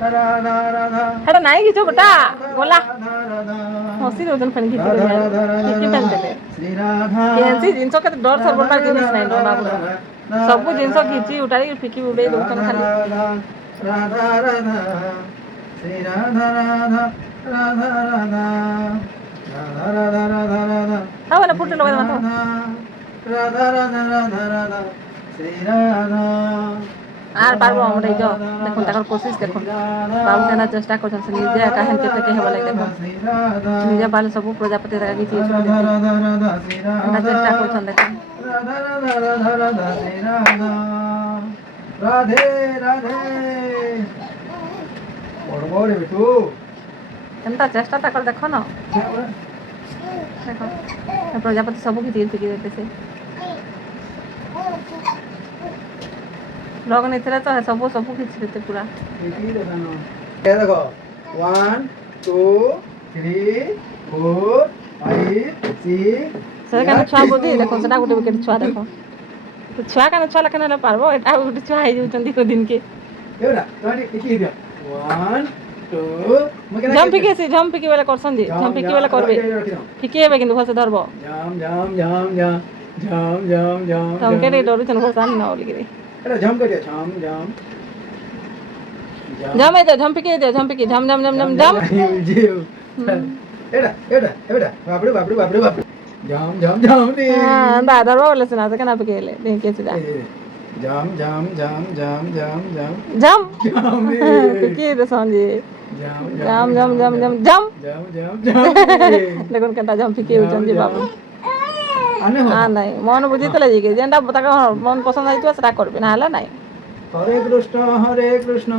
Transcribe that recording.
राधा राधा हेटा नाही घिचो बेटा बोला राधा हसी रोजन फणी घिचो की पेनते श्री राधा केनसी जिंसो के डर सर्वटा जिनिस नाही डोना बुला सब जिंसो घिची उठाई फिकी उडे दोचन खाली राधा राधा श्री राधा राधा राधा राधा राधा राधा राधा हाव ना पुट्टे लोग मातो राधा राधा राधा राधा श्री राधा আর পারবো আমরা এই যে দেখুন তার কোশিশ দেখুন বাবু কেনা চেষ্টা করছেন সে নিজে একা হেন কেতে কে হেবা লাগে দেখুন নিজে পালে সব প্রজাপতি টাকা কিছু এটা চেষ্টা করছেন দেখুন राधा राधा राधा राधा श्री राधा राधे राधे বড় বড় বেটু কেনটা চেষ্টাটা করে দেখো না দেখো প্রজাপতি সব কিছু ফিকি দিতেছে लोग नहीं थे तो सब सब खींच देते पूरा ये देखो 1 2 3 4 5 6 से कान छुआ बोदी देखो सेटा गुटे विकेट छुआ देखो तो छुआ कान छुआ लखन ले पारबो एटा गुटे छुआ आइ जउचंदी को दिन के एवरा तोडी किकी दियो 1 2 मके जंप फिकी वाला करसन जी जंप फिकी वाला करबे फिकी हेबे किंतु भसे धरबो जाम जाम जाम जाम जाम जाम जाम तम के रे डोरी चन भसान न ओली रे अरे जाम कर दिया जाम जाम जाम ए जंप फिकी दे जंप फिकी जम जम जम जम जम जीव एड़ा एड़ा एड़ा बापरे बापरे बापरे बापरे जाम जाम जाम रे हां दादा बोले सुना से कना फिकी ले देख के जा जाम जाम जाम जाम जाम जाम जम जाम रे फिकी दे संजी जाम जम जम जम जम जम जाम जाम जाम देखो केटा जंप फिकी उचंदी बाबू आने हो हां नहीं मन बुझी तले जी के जेंडा बताका मन पसंद आइतो सेटा करबे ना हला नहीं हरे कृष्ण कृष्ण